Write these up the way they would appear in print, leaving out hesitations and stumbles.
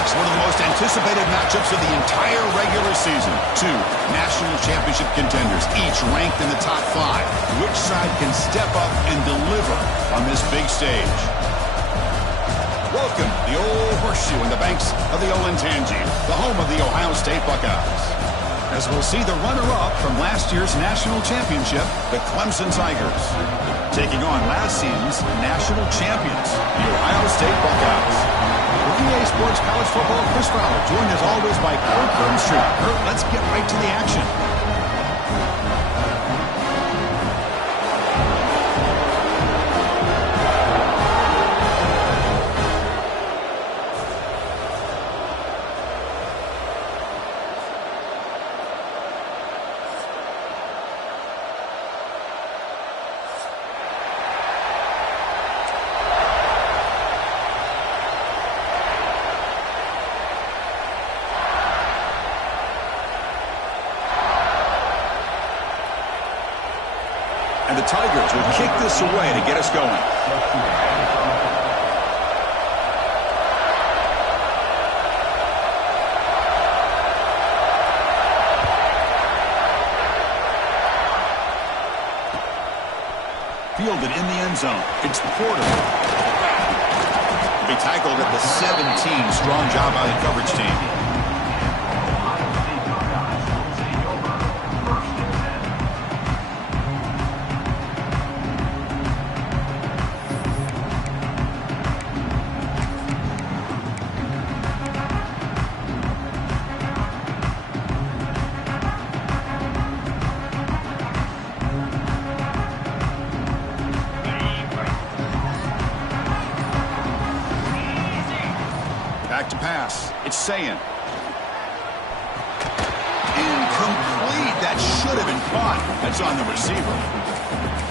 folks, one of the most anticipated matchups of the entire regular season. Two national championship contenders, each ranked in the top 5. Which side can step up and deliver on this big stage? Welcome, the old horseshoe in the banks of the Olentangy, the home of the Ohio State Buckeyes. As we'll see the runner-up from last year's national championship, the Clemson Tigers, taking on last season's national champions, the Ohio State Buckeyes. With EA Sports College Football, Chris Fowler, joined as always by Kurt Burnstreet. Kurt, let's get right to the action. And the Tigers will kick this away to get us going. Fielded in the end zone. It's Porter. Be tackled at the 17. Strong job by the coverage team. Back to pass. It's Sayin. Incomplete. That should have been caught. That's on the receiver.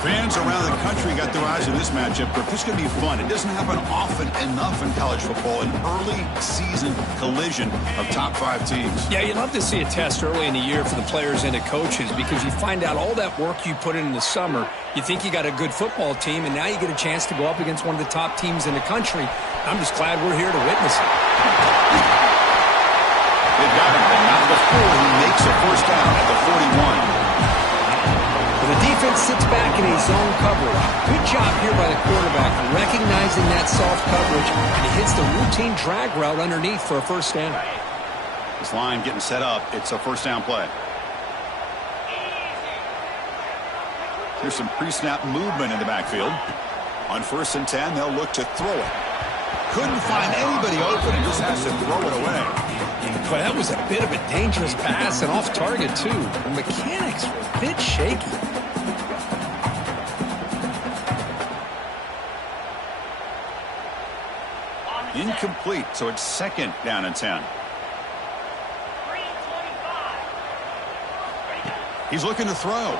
Fans around the country got their eyes on this matchup, but this is going to be fun. It doesn't happen often enough in college football, an early season collision of top 5 teams. Yeah, you'd love to see a test early in the year for the players and the coaches because you find out all that work you put in the summer. You think you got a good football team, and now you get a chance to go up against one of the top teams in the country. I'm just glad we're here to witness it. They've got him, but not before he makes a first down at the 41. The defense sits back in a zone coverage. Good job here by the quarterback recognizing that soft coverage, and he hits the routine drag route underneath for a first down. This line getting set up. It's a first down play. Here's some pre-snap movement in the backfield. On 1st and 10, they'll look to throw it. Couldn't find anybody open and just has to throw it away. But that was a bit of a dangerous pass and off target, too. The mechanics were a bit shaky. Incomplete, so it's 2nd down and 10. He's looking to throw.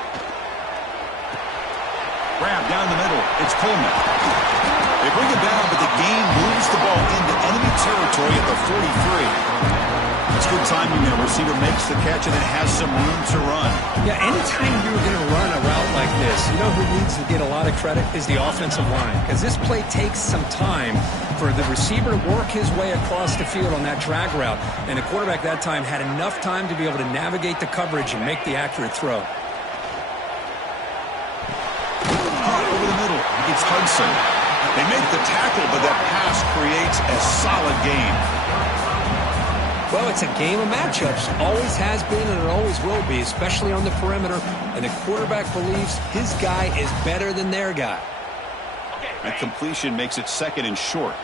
Grab down the middle. It's Coleman. They bring him down, but the game moves the ball into enemy territory at the 43. That's good timing there. Receiver makes the catch and then has some room to run. Yeah, anytime you're going to run a route like this, you know who needs to get a lot of credit is the offensive line. Because this play takes some time for the receiver to work his way across the field on that drag route. And the quarterback that time had enough time to be able to navigate the coverage and make the accurate throw. Over the middle, it's Hudson. They make the tackle, but that pass creates a solid gain. Well, it's a game of matchups. Always has been and it always will be, especially on the perimeter. And the quarterback believes his guy is better than their guy. That completion makes it 2nd and short.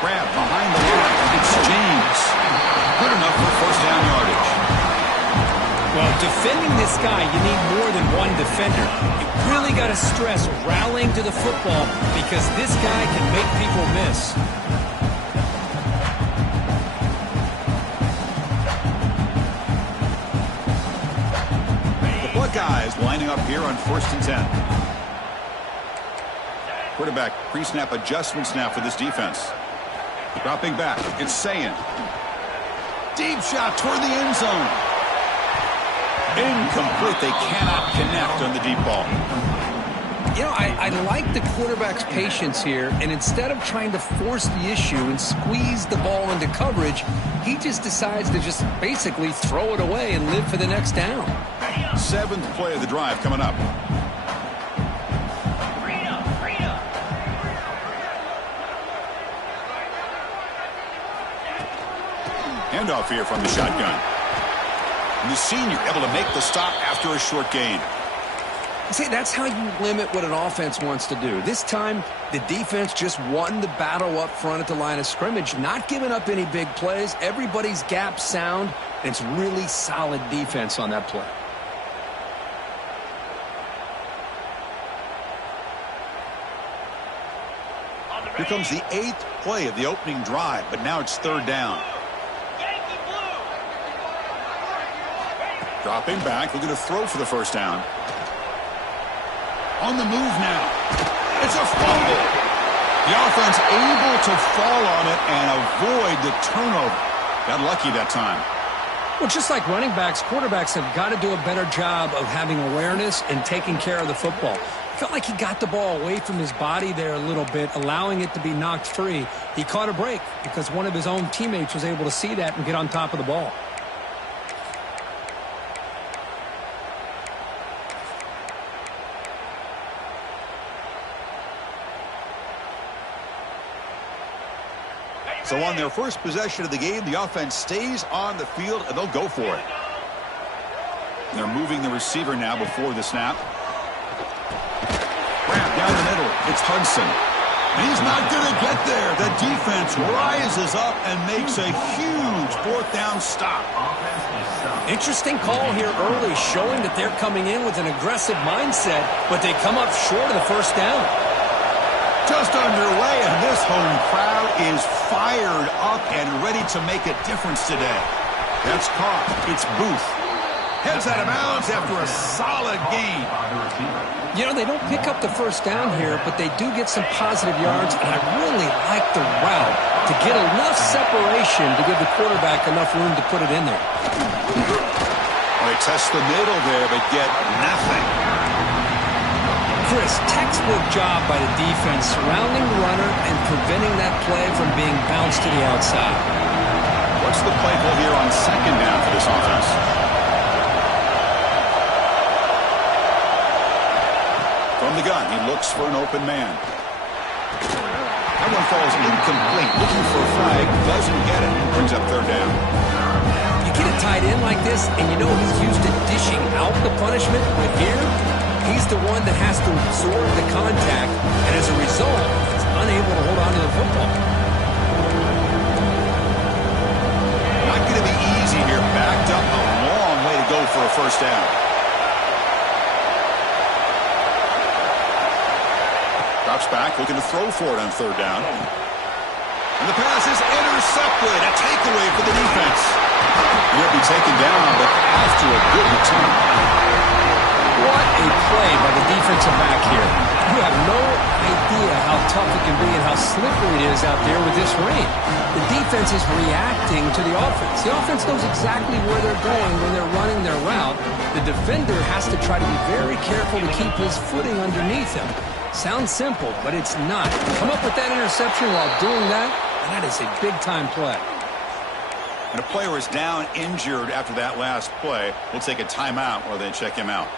Grab behind the line. It's James. Good enough for first down yardage. Well, defending this guy, you need more than one defender. You really got to stress rallying to the football because this guy can make people miss. The Buckeyes lining up here on 1st and 10. Quarterback pre-snap adjustments now for this defense. Dropping back, it's Sayin. Deep shot toward the end zone. Incomplete. They cannot connect on the deep ball. You know, I like the quarterback's patience here, and instead of trying to force the issue and squeeze the ball into coverage, he just decides to just basically throw it away and live for the next down. 7th play of the drive coming up. Handoff here from the shotgun. And the senior able to make the stop after a short gain. See, that's how you limit what an offense wants to do. This time, the defense just won the battle up front at the line of scrimmage, not giving up any big plays. Everybody's gap sound, and it's really solid defense on that play. Here comes the 8th play of the opening drive, but now it's 3rd down. Dropping back, looking to throw for the first down. On the move now. It's a fumble. The offense able to fall on it and avoid the turnover. Got lucky that time. Well, just like running backs, quarterbacks have got to do a better job of having awareness and taking care of the football. Felt like he got the ball away from his body there a little bit, allowing it to be knocked free. He caught a break because one of his own teammates was able to see that and get on top of the ball. So on their first possession of the game, the offense stays on the field, and they'll go for it. They're moving the receiver now before the snap. Wrap down the middle. It's Hudson. And he's not going to get there. The defense rises up and makes a huge 4th down stop. Interesting call here early, showing that they're coming in with an aggressive mindset, but they come up short of the first down. Just underway, and this home crowd is fired up and ready to make a difference today. That's caught. It's Booth. Heads out of bounds after a solid gain. You know, they don't pick up the first down here, but they do get some positive yards, and I really like the route to get enough separation to give the quarterback enough room to put it in there. They test the middle there, but get nothing. Chris, textbook job by the defense surrounding the runner and preventing that play from being bounced to the outside. What's the play call here on 2nd down for this offense? From the gun, he looks for an open man. That one falls incomplete. Looking for a flag, doesn't get it, and brings up 3rd down. You get a tight end like this, and you know he's used to dishing out the punishment, but here, he's the one that has to absorb the contact, and as a result, he's unable to hold on to the football. Not going to be easy here. Backed up a long way to go for a first down. Drops back, looking to throw for it on 3rd down. And the pass is intercepted. A takeaway for the defense. He'll be taken down, but after a good return. What a play by the defensive back here. You have no idea how tough it can be and how slippery it is out there with this rain. The defense is reacting to the offense. The offense knows exactly where they're going when they're running their route. The defender has to try to be very careful to keep his footing underneath him. Sounds simple, but it's not. Come up with that interception while doing that, and that is a big-time play. And a player is down injured after that last play. We'll take a timeout while they check him out.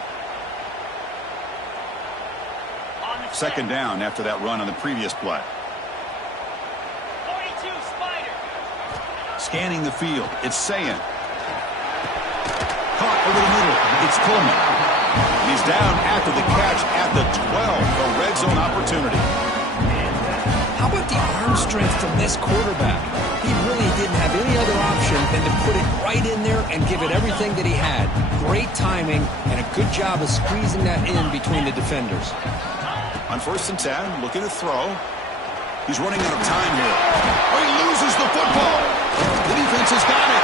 2nd down after that run on the previous play. 42 Spider. Scanning the field. It's Sayin. Caught over the middle. It's Coleman. He's down after the catch at the 12. A red zone opportunity. How about the arm strength from this quarterback? He really didn't have any other option than to put it right in there and give it everything that he had. Great timing and a good job of squeezing that in between the defenders. On 1st and 10, looking to throw. He's running out of time here. Oh, he loses the football. The defense has got it.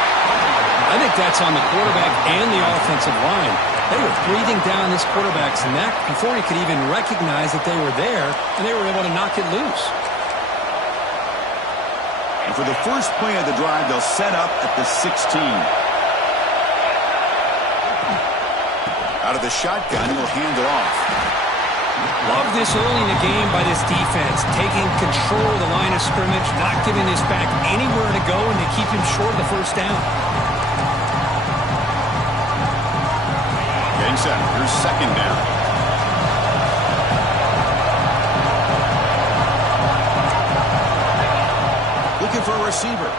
I think that's on the quarterback and the offensive line. They were breathing down this quarterback's neck before he could even recognize that they were there, and they were able to knock it loose. And for the first play of the drive, they'll set up at the 16. Out of the shotgun, he'll hand it off. Love this early in the game by this defense, taking control of the line of scrimmage, not giving this back anywhere to go, and they keep him short of the first down. Getting set. Here's second down. Looking for a receiver.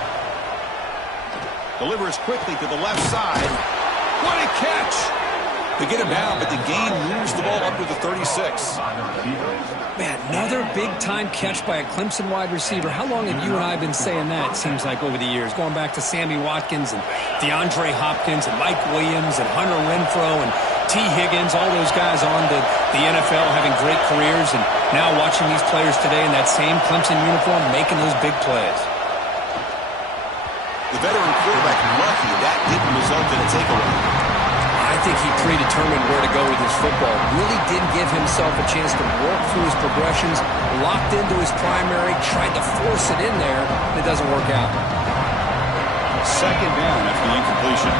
Delivers quickly to the left side. What a catch! They get him down, but the gain moves the ball up to the 36. Man, another big-time catch by a Clemson wide receiver. How long have you and I been saying that, it seems like, over the years? Going back to Sammy Watkins and DeAndre Hopkins and Mike Williams and Hunter Renfrow and T. Higgins, all those guys on the NFL having great careers, and now watching these players today in that same Clemson uniform making those big plays. The veteran quarterback lucky that didn't result in a takeaway. I think he predetermined where to go with his football. Really didn't give himself a chance to work through his progressions, locked into his primary, tried to force it in there, and it doesn't work out. Second down after the incompletion.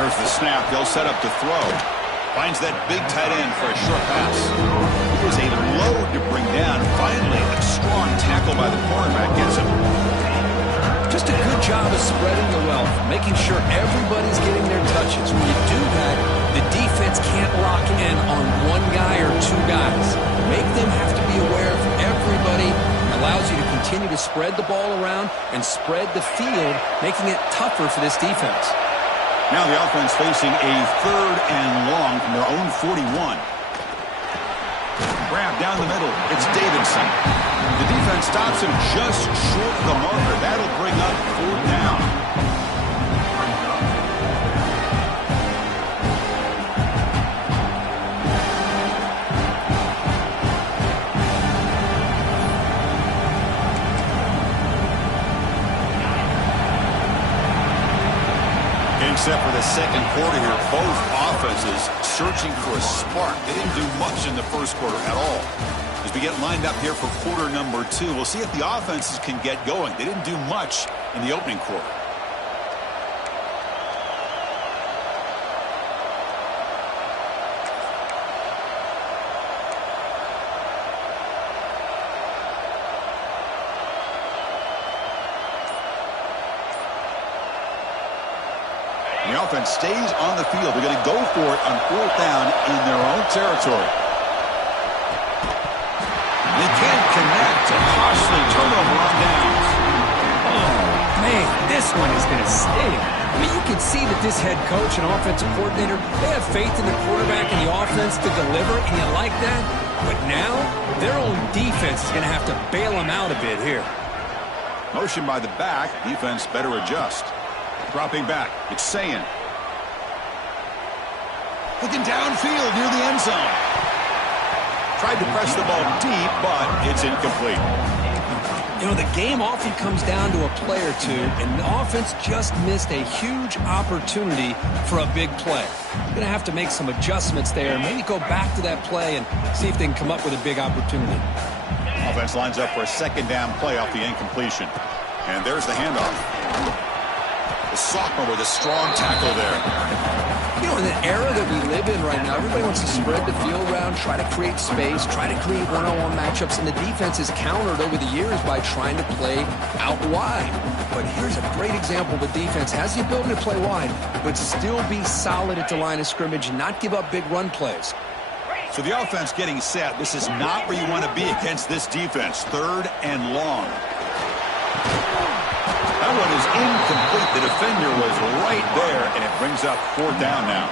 There's the snap. They'll set up to throw. Finds that big tight end for a short pass. It was a load to bring down. Finally, a strong tackle by the cornerback gets him. Just a good job of spreading the wealth, making sure everybody's getting their touches. When you do that, the defense can't lock in on one guy or two guys. Make them have to be aware of everybody. Allows you to continue to spread the ball around and spread the field, making it tougher for this defense. Now the offense facing a third and long from their own 41. Grab down the middle. It's Davidson. The defense stops him just short of the marker. That'll bring up fourth down. Except for the second quarter here, both offenses searching for a spark. They didn't do much in the first quarter at all. As we get lined up here for quarter number 2, we'll see if the offenses can get going. They didn't do much in the opening quarter. The offense stays on the field. They're going to go for it on fourth down in their own territory. They can't connect. A costly turnover on downs. Oh, man, this one is going to sting. I mean, you can see that this head coach and offensive coordinator, they have faith in the quarterback and the offense to deliver, and you like that. But now, their own defense is going to have to bail them out a bit here. Motion by the back. Defense better adjust. Dropping back. It's Sayin. Looking downfield near the end zone. Tried to press the ball deep, but it's incomplete. You know, the game often comes down to a play or two, and the offense just missed a huge opportunity for a big play. You're going to have to make some adjustments there, maybe go back to that play and see if they can come up with a big opportunity. Offense lines up for a second down play off the incompletion. And there's the handoff. The sophomore with a strong tackle there. You know, in the era that we live in right now, everybody wants to spread the field around, try to create space, try to create one-on-one matchups, and the defense is countered over the years by trying to play out wide. But here's a great example. The defense has the ability to play wide, but still be solid at the line of scrimmage and not give up big run plays. So the offense getting set. This is not where you want to be against this defense. Third and long. That one is incomplete. The defender was right there, and it brings up fourth down now.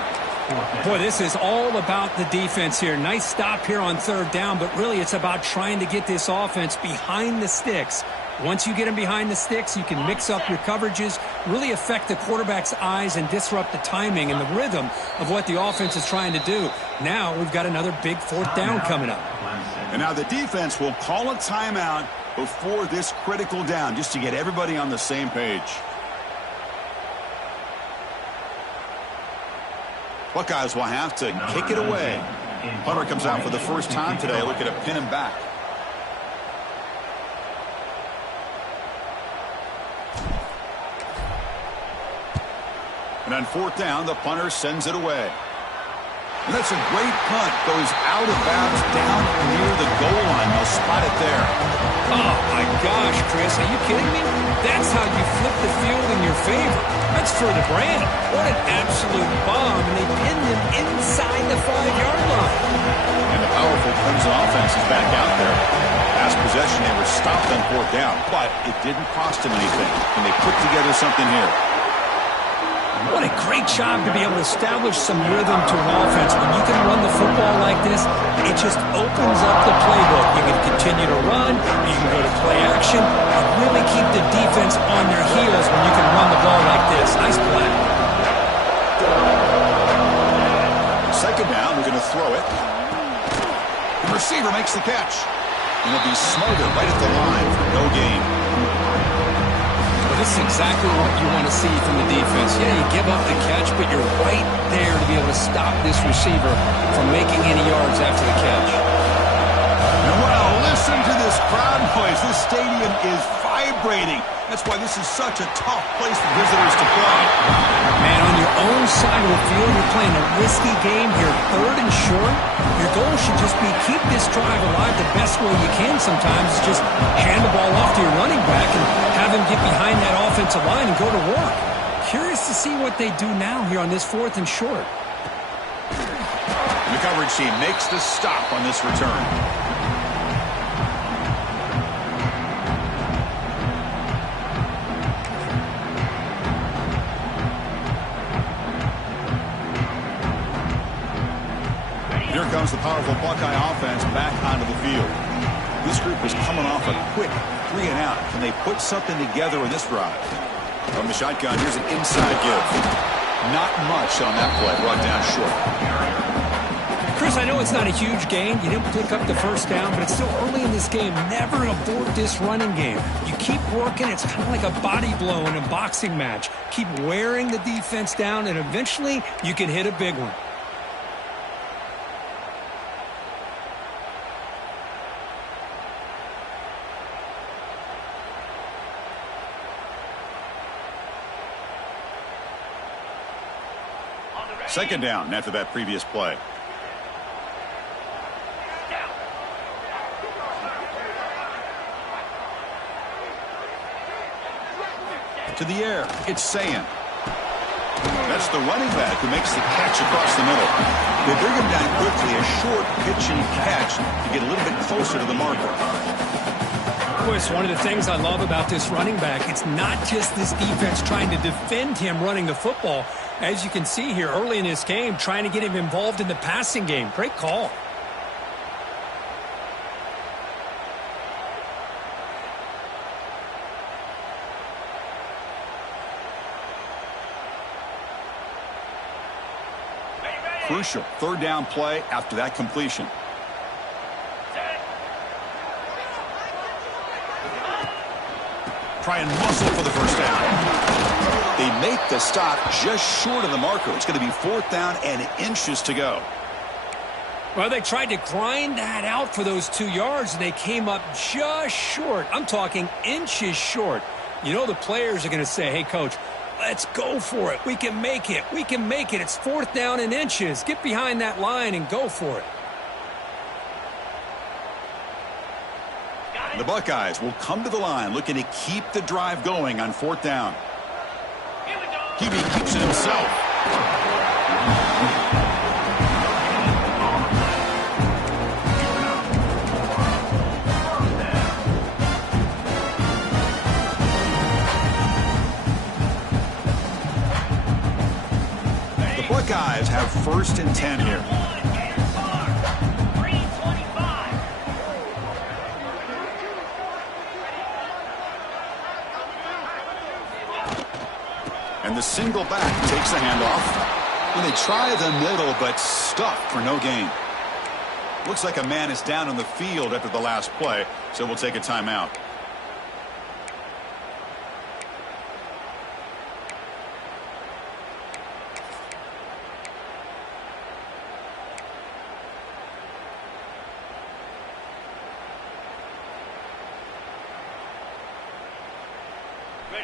Boy, this is all about the defense here. Nice stop here on third down, but really it's about trying to get this offense behind the sticks. Once you get them behind the sticks, you can mix up your coverages, really affect the quarterback's eyes and disrupt the timing and the rhythm of what the offense is trying to do. Now we've got another big fourth down coming up. And now the defense will call a timeout before this critical down, just to get everybody on the same page. Buckeyes will have to kick it away. Punter comes out for the first time today, looking to pin him back. And on fourth down, the punter sends it away. And that's a great punt. Goes out of bounds down near the goal line. They'll spot it there. Oh, my gosh, Chris. Are you kidding me? That's how you flip the field in your favor. That's for the brand. What an absolute bomb. And they pinned him inside the 5-yard line. And the powerful Clemson offense is back out there. Last possession, they were stopped on 4th down, but it didn't cost them anything. And they put together something here. What a great job to be able to establish some rhythm to an offense. When you can run the football like this, it just opens up the playbook. You can continue to run, you can go to play action, and really keep the defense on their heels when you can run the ball like this. Nice play. 2nd down, we're going to throw it. The receiver makes the catch. And he'll be smothered right at the line for no gain. This is exactly what you want to see from the defense. Yeah, you give up the catch, but you're right there to be able to stop this receiver from making any yards after the catch. Well, listen to this crowd noise. This stadium is vibrating. That's why this is such a tough place for visitors to play. Man, on your own side of the field, you're playing a risky game here, 3rd and short. Your goal should just be keep this drive alive the best way you can sometimes. Is just hand the ball off to your running back and have him get behind that offensive line and go to work. Curious to see what they do now here on this 4th and short. The coverage team makes the stop on this return. Here comes the powerful Buckeye offense back onto the field. This group is coming off a quick 3-and-out. Can they put something together in this drive? From the shotgun, here's an inside give. Not much on that play, brought down short. Chris, I know it's not a huge gain. You didn't pick up the 1st down, but it's still early in this game. Never abort this running game. You keep working. It's kind of like a body blow in a boxing match. Keep wearing the defense down, and eventually you can hit a big one. Second down after that previous play. To the air, it's Sayan. That's the running back who makes the catch across the middle. They bring him down quickly, a short pitch and catch to get a little bit closer to the marker. Chris, one of the things I love about this running back, it's not just this defense trying to defend him running the football. As you can see here early in this game, trying to get him involved in the passing game. Great call. Crucial 3rd down play after that completion. Try and muscle for the 1st down. They make the stop just short of the marker. It's going to be 4th down and inches to go. Well, they tried to grind that out for those 2 yards, and they came up just short. I'm talking inches short. You know the players are going to say, hey, Coach, let's go for it. We can make it. We can make it. It's 4th down and inches. Get behind that line and go for it. The Buckeyes will come to the line looking to keep the drive going on 4th down. Hebe keeps it himself. The Buckeyes have 1st and 10 here. And the single back takes the handoff. And they try the middle, but stuffed for no gain. Looks like a man is down on the field after the last play, so we'll take a timeout.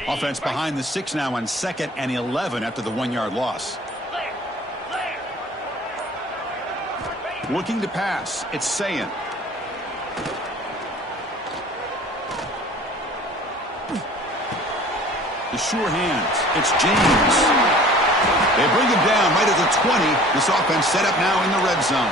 Offense behind the 6 now on 2nd and 11 after the 1-yard loss. Looking to pass. It's Sayin. The sure hands. It's James. They bring him down right at the 20. This offense set up now in the red zone.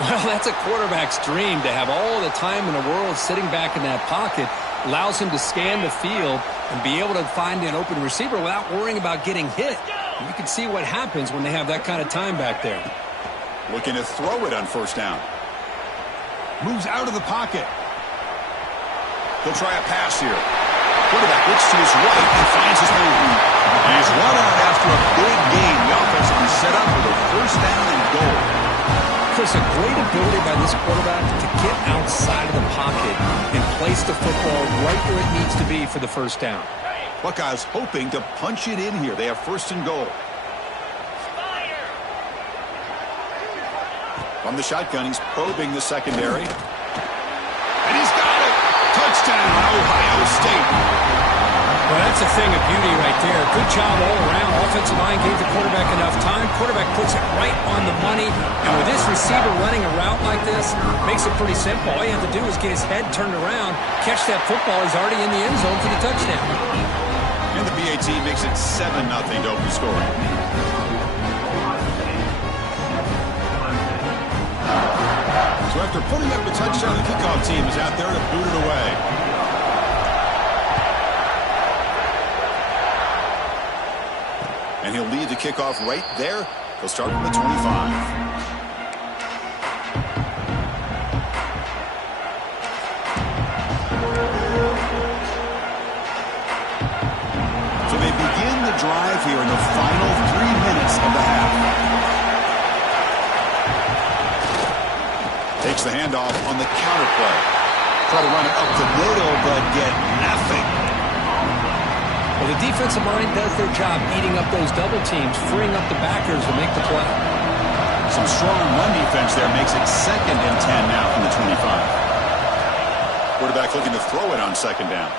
Well, that's a quarterback's dream to have all the time in the world sitting back in that pocket. Allows him to scan the field and be able to find an open receiver without worrying about getting hit. And you can see what happens when they have that kind of time back there. Looking to throw it on first down. Moves out of the pocket. He'll try a pass here. Quarterback looks to his right and finds his man. And he's run out after a big gain. The offense will be set up with a first down and goal. Chris, a great ability by this quarterback to get outside of the pocket and place the football right where it needs to be for the first down. Buckeyes hoping to punch it in here. They have first and goal. From the shotgun, he's probing the secondary. And he's got it! Touchdown, Ohio State. Well, that's a thing of beauty right there. Good job all around. Offensive line gave the quarterback enough time. Quarterback puts it right on the money. And with this receiver running a route like this, makes it pretty simple. All you have to do is get his head turned around, catch that football. He's already in the end zone for the touchdown. And the BAT makes it 7-0 to open scoring. So after putting up the touchdown, the kickoff team is out there to boot it away. And he'll lead the kickoff right there. He'll start from the 25. So they begin the drive here in the final 3 minutes of the half. Takes the handoff on the counter play. Try to run it up the middle, but get nothing. Well, the defensive line does their job eating up those double teams, freeing up the backers to make the play. Some strong run defense there makes it 2nd and 10 now from the 25. Quarterback looking to throw it on second down.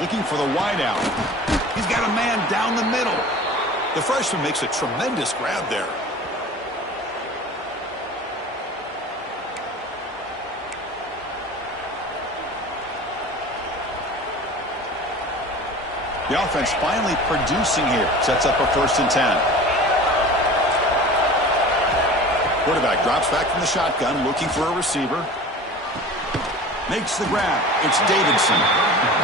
Looking for the wideout. He's got a man down the middle. The freshman makes a tremendous grab there. The offense finally producing here. Sets up a 1st and 10. Quarterback drops back from the shotgun, looking for a receiver. Makes the grab. It's Davidson.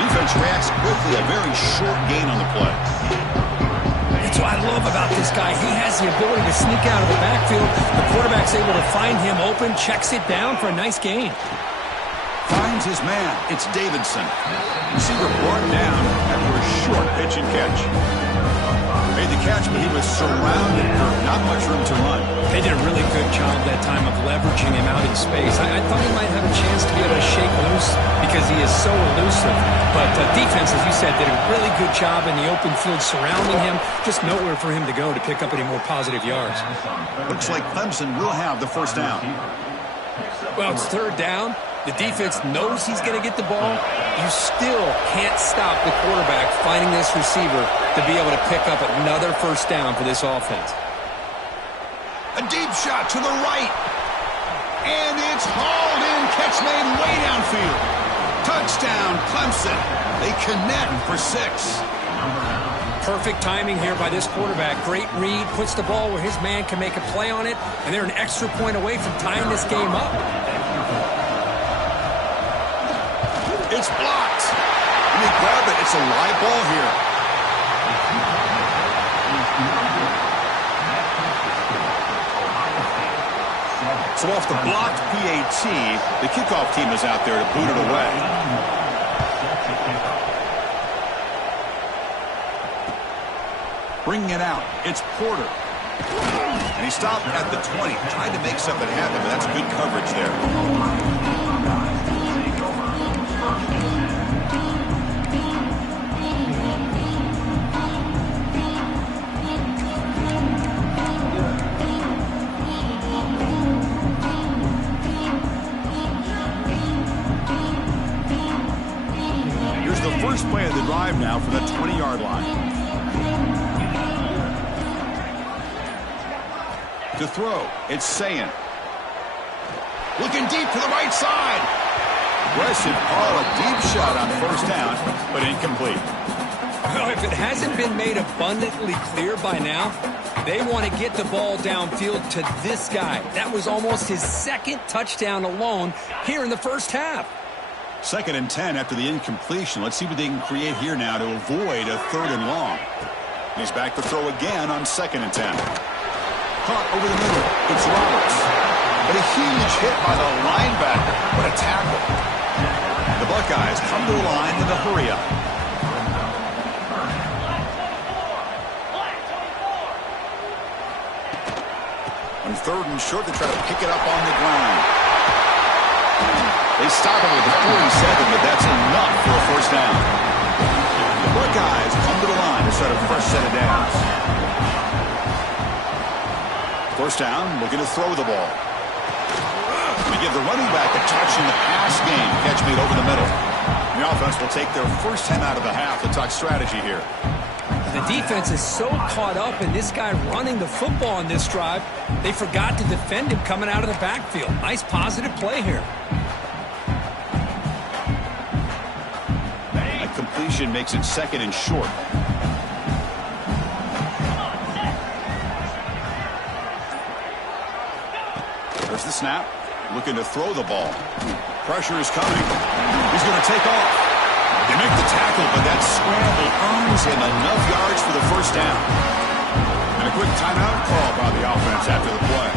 Defense reacts quickly. A very short gain on the play. That's what I love about this guy. He has the ability to sneak out of the backfield. The quarterback's able to find him open, checks it down for a nice gain. Finds his man. It's Davidson. Receiver brought down after a short pitch and catch. Made the catch, but he was surrounded for not much room to run. They did a really good job that time of leveraging him out in space. I thought he might have a chance to be able to shake loose because he is so elusive. But defense, as you said, did a really good job in the open field surrounding him. Just nowhere for him to go to pick up any more positive yards. Looks like Clemson will have the first down. Well, it's 3rd down. The defense knows he's going to get the ball. You still can't stop the quarterback finding this receiver to be able to pick up another first down for this offense. A deep shot to the right. And it's hauled in. Catch made way downfield. Touchdown, Clemson. They connect for 6. Perfect timing here by this quarterback. Great read. Puts the ball where his man can make a play on it. And they're an extra point away from tying this game up. It's blocked. When they grab it, it's a live ball here. So off the blocked PAT, the kickoff team is out there to boot it away. Bringing it out, it's Porter. And he stopped at the 20, trying to make something happen, but that's good coverage there. First play of the drive now from the 20-yard line. To throw, it's Sayin. Looking deep to the right side. Aggressive call, a deep shot on first down, but incomplete. Well, if it hasn't been made abundantly clear by now, they want to get the ball downfield to this guy. That was almost his second touchdown alone here in the first half. 2nd and 10 after the incompletion. Let's see what they can create here now to avoid a 3rd and long. He's back to throw again on 2nd and 10. Caught over the middle. It's Roberts. But a huge hit by the linebacker. What a tackle. The Buckeyes come to the line in a hurry up. On 3rd and short, they try to pick it up on the ground. They stop him with the 47, but that's enough for a first down. The Buckeyes come to the line to start a fresh set of downs. First down, looking to throw the ball. They give the running back a touch in the pass game. Catch made over the middle. The offense will take their first time out of the half to talk strategy here. The defense is so caught up in this guy running the football on this drive, they forgot to defend him coming out of the backfield. Nice positive play here. A completion makes it 2nd and short. There's the snap. Looking to throw the ball. Pressure is coming. He's going to take off. They make the tackle, but that scramble earns him enough yards for the first down. And a quick timeout call by the offense after the play.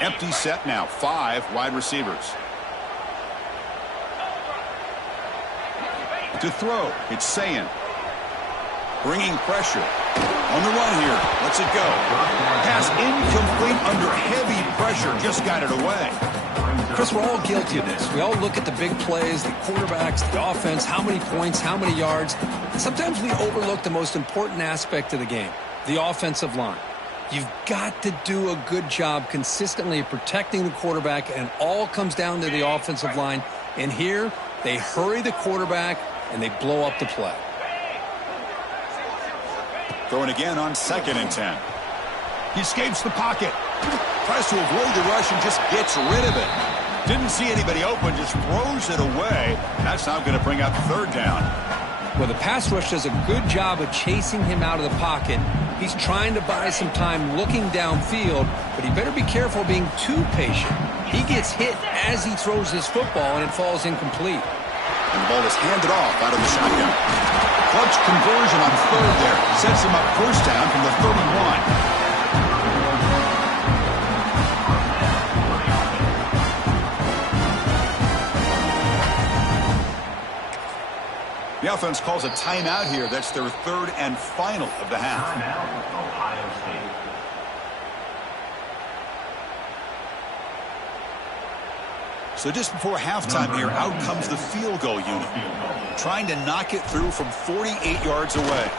Empty set now. 5 wide receivers. To throw, it's Sayin. Bringing pressure. On the run here. Lets it go. Pass incomplete under heavy pressure. Just got it away. Chris, we're all guilty of this. We all look at the big plays, the quarterbacks, the offense, how many points, how many yards. Sometimes we overlook the most important aspect of the game, the offensive line. You've got to do a good job consistently protecting the quarterback, and it all comes down to the offensive line. And here, they hurry the quarterback, and they blow up the play. Throwing again on 2nd and 10. He escapes the pocket. Tries to avoid the rush and just gets rid of it. Didn't see anybody open, just throws it away. That's not going to bring up 3rd down. Well, the pass rush does a good job of chasing him out of the pocket. He's trying to buy some time looking downfield, but he better be careful being too patient. He gets hit as he throws his football, and it falls incomplete. And the ball is handed off out of the shotgun. Clutch conversion on 3rd there. Sets him up first down from the 31. The offense calls a timeout here. That's their 3rd and final of the half. Timeout, Ohio State. So just before halftime here, out comes the field goal unit, trying to knock it through from 48 yards away.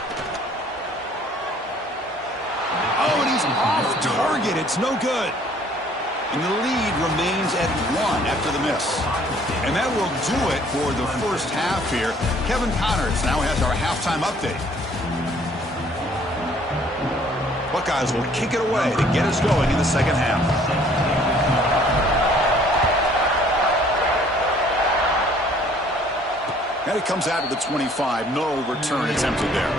Oh, and he's off target. It's no good. And the lead remains at 1 after the miss. And that will do it for the first half here. Kevin Connors now has our halftime update. Buckeyes will kick it away to get us going in the second half. And it comes out of the 25. No return attempted there.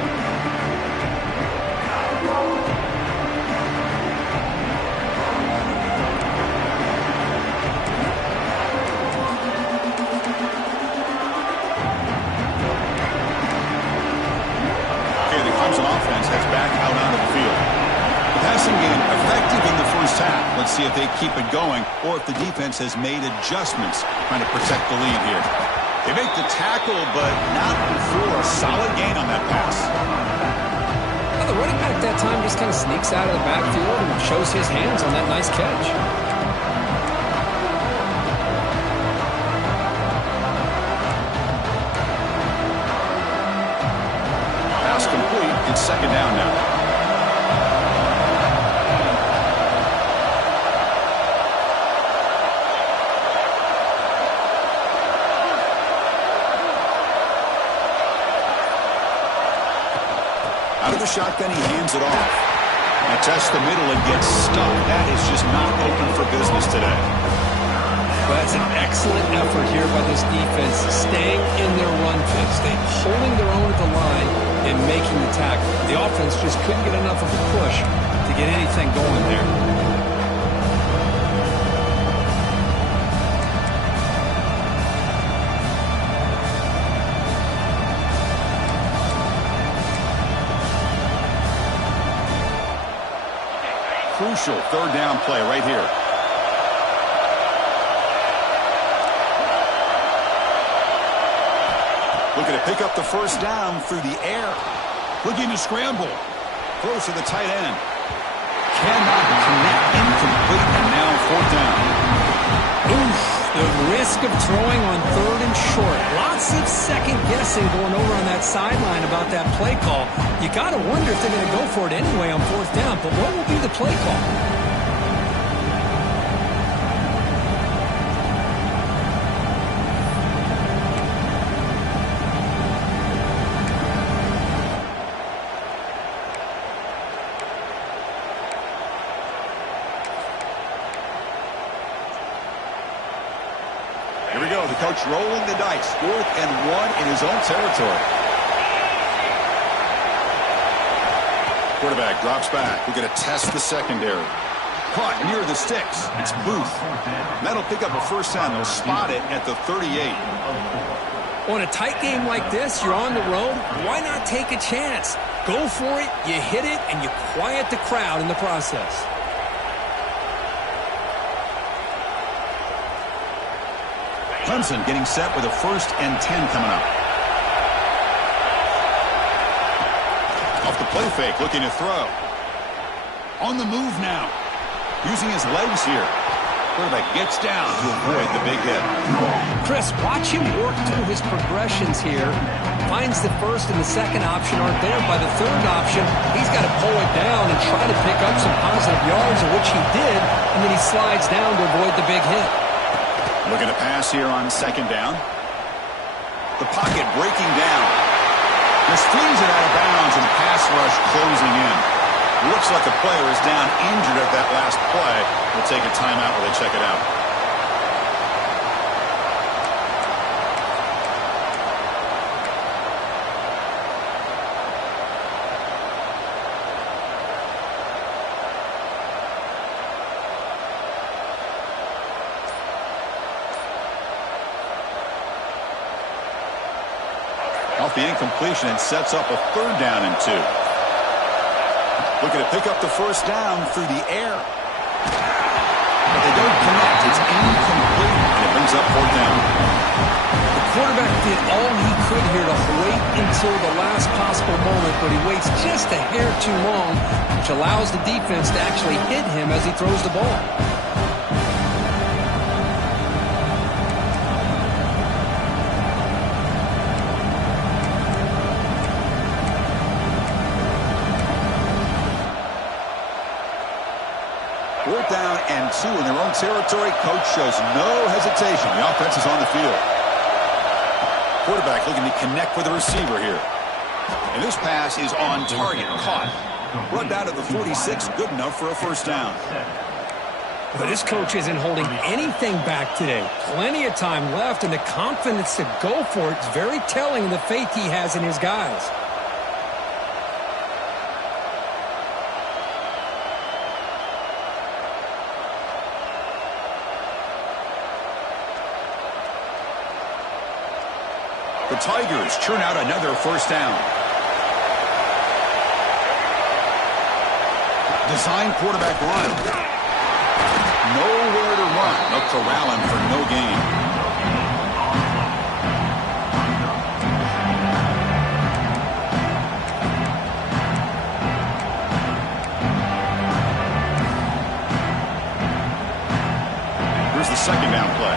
Let's see if they keep it going or if the defense has made adjustments trying to protect the lead here. They make the tackle, but not before a solid gain on that pass. Well, the running back that time just kind of sneaks out of the backfield and shows his hands on that nice catch. Pass complete. It's second down now. Out of the shotgun, he hands it off. And tests the middle and gets stuck. That is just not open for business today. Well, that's an excellent effort here by this defense, staying in their run fits, holding their own at the line and making the tackle. The offense just couldn't get enough of a push to get anything going there. Crucial third down play right here. Looking to pick up the first down through the air. Looking to scramble. Throws to the tight end. Cannot connect. Incomplete, and now fourth down. Oof, the risk of throwing on third and short. Lots of second guessing going over on that sideline about that play call. You got to wonder if they're going to go for it anyway on fourth down, but what will be the play call? Here we go. The coach rolling the dice. 4th and 1 in his own territory. Quarterback drops back. We're going to test the secondary. Caught near the sticks. It's Booth. That'll pick up a first down. They'll spot it at the 38. On a tight game like this, you're on the road. Why not take a chance? Go for it, you hit it, and you quiet the crowd in the process. Clemson getting set with a 1st and 10 coming up. Off the play fake, looking to throw. On the move now. Using his legs here. Quarterback gets down to avoid the big hit. Chris, watch him work through his progressions here. Finds the first and the second option aren't there. By the third option, he's got to pull it down and try to pick up some positive yards, of which he did, and then he slides down to avoid the big hit. Looking to pass here on 2nd down. The pocket breaking down. Just flings it out of bounds and the pass rush closing in. Looks like the player is down injured at that last play. We'll take a timeout while they check it out. Off the incompletion and sets up a 3rd down and 2. Looking to pick up the first down through the air. But they don't connect. It's incomplete. And it brings up 4th down. The quarterback did all he could here to wait until the last possible moment, but he waits just a hair too long, which allows the defense to actually hit him as he throws the ball. Down and 2 in their own territory. Coach shows no hesitation. The offense is on the field. Quarterback looking to connect with the receiver here. And this pass is on target. Caught. Run down to the 46. Good enough for a first down. But this coach isn't holding anything back today. Plenty of time left, and the confidence to go for it is very telling of the faith he has in his guys. The Tigers churn out another first down. Design quarterback run. Nowhere to run. They'll corral him for no gain. Here's the 2nd down play.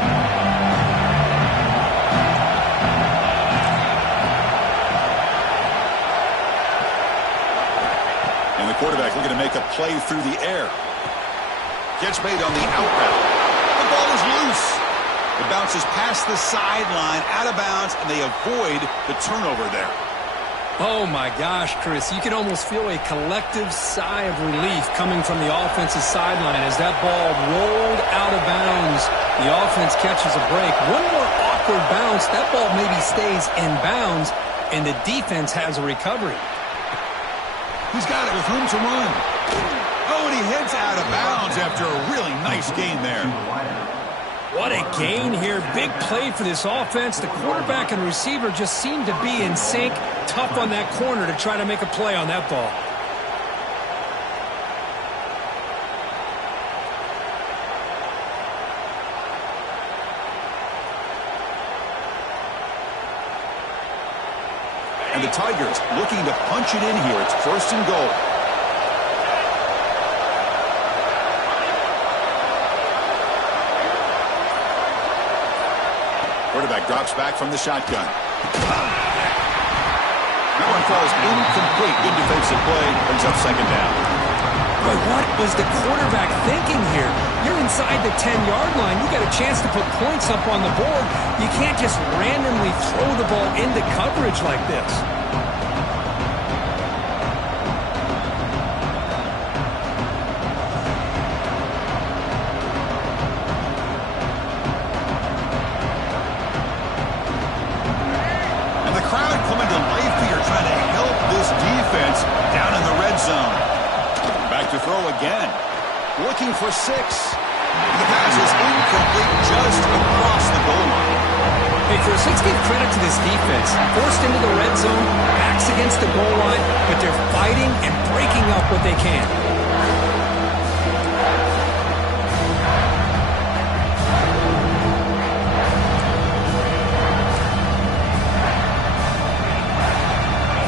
Quarterback looking to make a play through the air. Catch made on the out route. The ball is loose. It bounces past the sideline, out of bounds, and they avoid the turnover there. Oh, my gosh, Chris. You can almost feel a collective sigh of relief coming from the offensive sideline as that ball rolled out of bounds. The offense catches a break. One more awkward bounce. That ball maybe stays in bounds, and the defense has a recovery. He's got it with room to run. Oh, and he heads out of bounds after a really nice gain there. What a gain here. Big play for this offense. The quarterback and receiver just seem to be in sync. Tough on that corner to try to make a play on that ball. And the Tigers looking to punch it in here. It's 1st and goal. Quarterback drops back from the shotgun. That one falls incomplete. Good defensive play. Brings up 2nd down. But what was the quarterback thinking here? You're inside the 10-yard line. You got a chance to put points up on the board. You can't just randomly throw the ball into coverage like this. Throw again. Looking for 6. The pass is incomplete just across the goal line. Hey, Chris, let's give credit to this defense. Forced into the red zone, backs against the goal line, but they're fighting and breaking up what they can.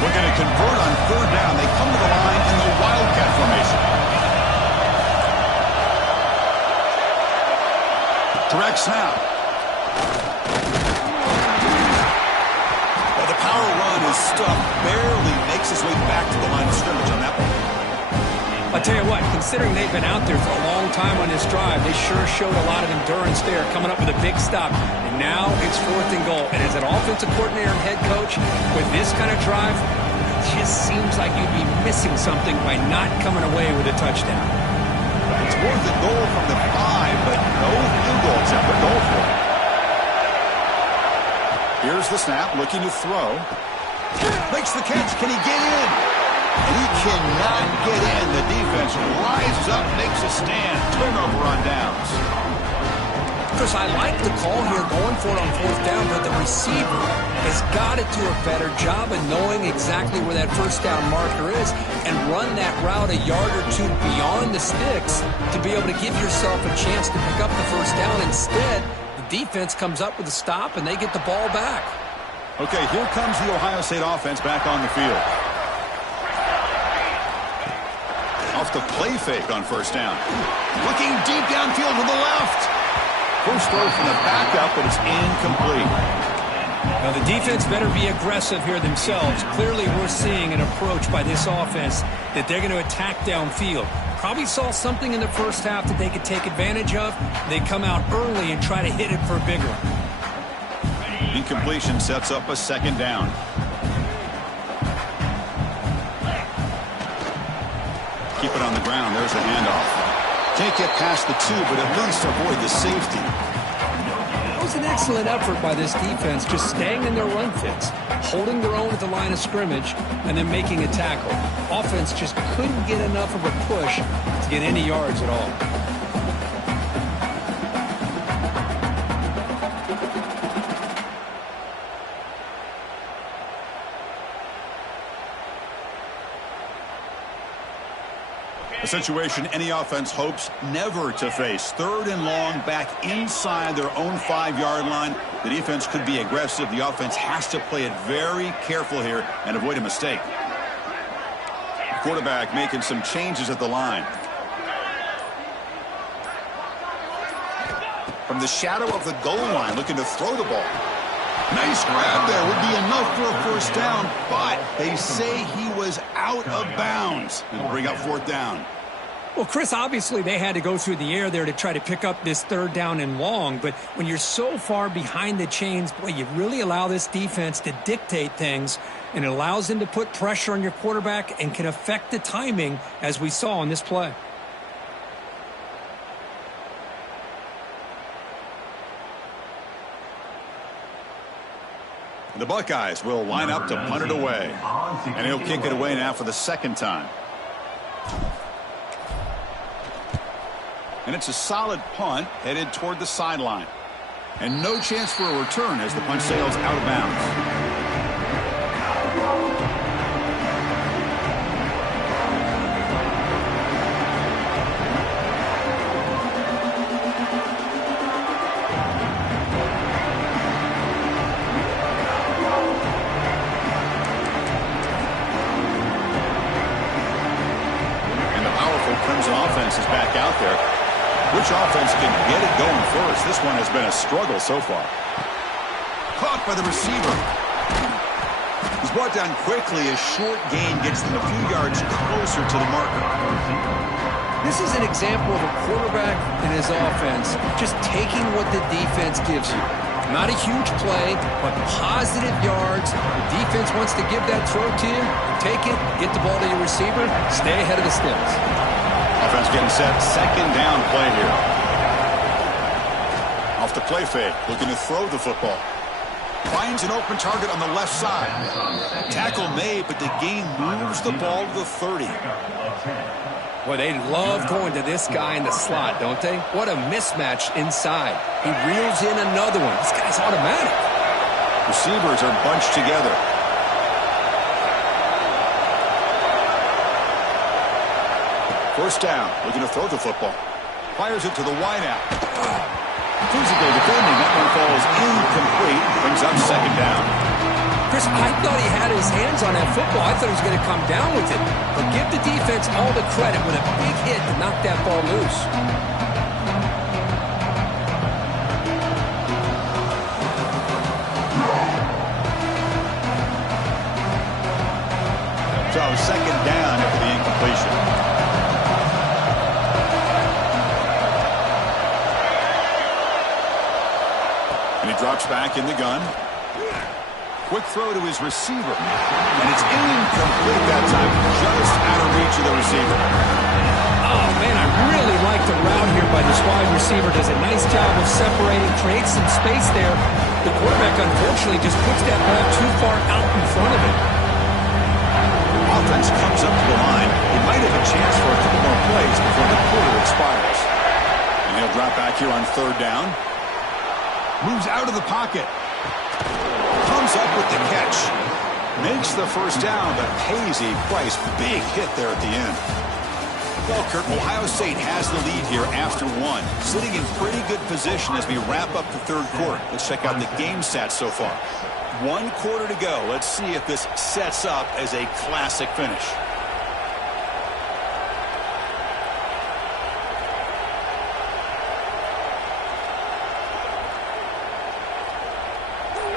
Looking to convert on 3rd down. They come to the line in the Wildcat formation. Direct snap. Well, the power run is stuffed. Barely makes his way back to the line of scrimmage on that one. I'll tell you what, considering they've been out there for a long time on this drive, they sure showed a lot of endurance there, coming up with a big stop. And now it's 4th and goal. And as an offensive coordinator and head coach, with this kind of drive, it just seems like you'd be missing something by not coming away with a touchdown. It's 4th and goal from the 5, but no field goal except for goal for it. Here's the snap, looking to throw. Makes the catch. Can he get in? And he cannot get in. The defense rises up, makes a stand. Turnover on downs. Chris, I like the call here going for it on 4th down, but the receiver has got to do a better job of knowing exactly where that 1st down marker is and run that route a yard or 2 beyond the sticks to be able to give yourself a chance to pick up the 1st down. Instead, the defense comes up with a stop and they get the ball back. Okay, here comes the Ohio State offense back on the field. Off the play fake on 1st down. Looking deep downfield to the left. First throw from the backup, but it's incomplete. Now, the defense better be aggressive here themselves. Clearly, we're seeing an approach by this offense that they're going to attack downfield. Probably saw something in the first half that they could take advantage of. They come out early and try to hit it for a big one. Incompletion sets up a 2nd down. Keep it on the ground. There's the handoff. Can't get past the 2, but at least avoid the safety. That was an excellent effort by this defense, just staying in their run fits, holding their own at the line of scrimmage, and then making a tackle. Offense just couldn't get enough of a push to get any yards at all. A situation any offense hopes never to face. 3rd and long, back inside their own 5-yard line. The defense could be aggressive. The offense has to play it very careful here and avoid a mistake. Quarterback making some changes at the line. From the shadow of the goal line, looking to throw the ball. Nice grab there. Would be enough for a 1st down, but they say he was out of bounds. It'll bring up 4th down. Well, Chris, obviously they had to go through the air there to try to pick up this third down and long, but when you're so far behind the chains, boy, you really allow this defense to dictate things, and it allows them to put pressure on your quarterback and can affect the timing, as we saw on this play. The Buckeyes will line up to punt it away, and he'll kick it away now for the second time. And it's a solid punt headed toward the sideline. And no chance for a return as the punt sails out of bounds. And the powerful Clemson offense is back out there. Which offense can get it going first? This one has been a struggle so far. Caught by the receiver. He's brought down quickly. A short gain gets them a few yards closer to the marker. This is an example of a quarterback and his offense just taking what the defense gives you. Not a huge play, but positive yards. The defense wants to give that throw to you. You take it, get the ball to your receiver, stay ahead of the sticks. Offense getting set. Second down play here. Off the play fake. Looking to throw the football. Finds an open target on the left side. Tackle made, but the gain moves the ball to the 30. Boy, they love going to this guy in the slot, don't they? What a mismatch inside. He reels in another one. This guy's automatic. Receivers are bunched together. First down, looking to throw the football. Fires it to the wideout. Physical defending. That one falls incomplete. Brings up second down. Chris, I thought he had his hands on that football. I thought he was going to come down with it. But give the defense all the credit with a big hit to knock that ball loose. So second down after the incompletion. And he drops back in the gun. Quick throw to his receiver. And it's incomplete that time. Just out of reach of the receiver. Oh, man, I really like the route here by this wide receiver. Does a nice job of separating, creates some space there. The quarterback, unfortunately, just puts that ball too far out in front of him. Offense comes up to the line. He might have a chance for a couple more plays before the quarter expires. And he'll drop back here on third down. Moves out of the pocket. Comes up with the catch. Makes the first down, but pays a price. Big hit there at the end. Well, Kurt, Ohio State has the lead here after one. Sitting in pretty good position as we wrap up the third quarter. Let's check out the game stats so far. 1 quarter to go. Let's see if this sets up as a classic finish.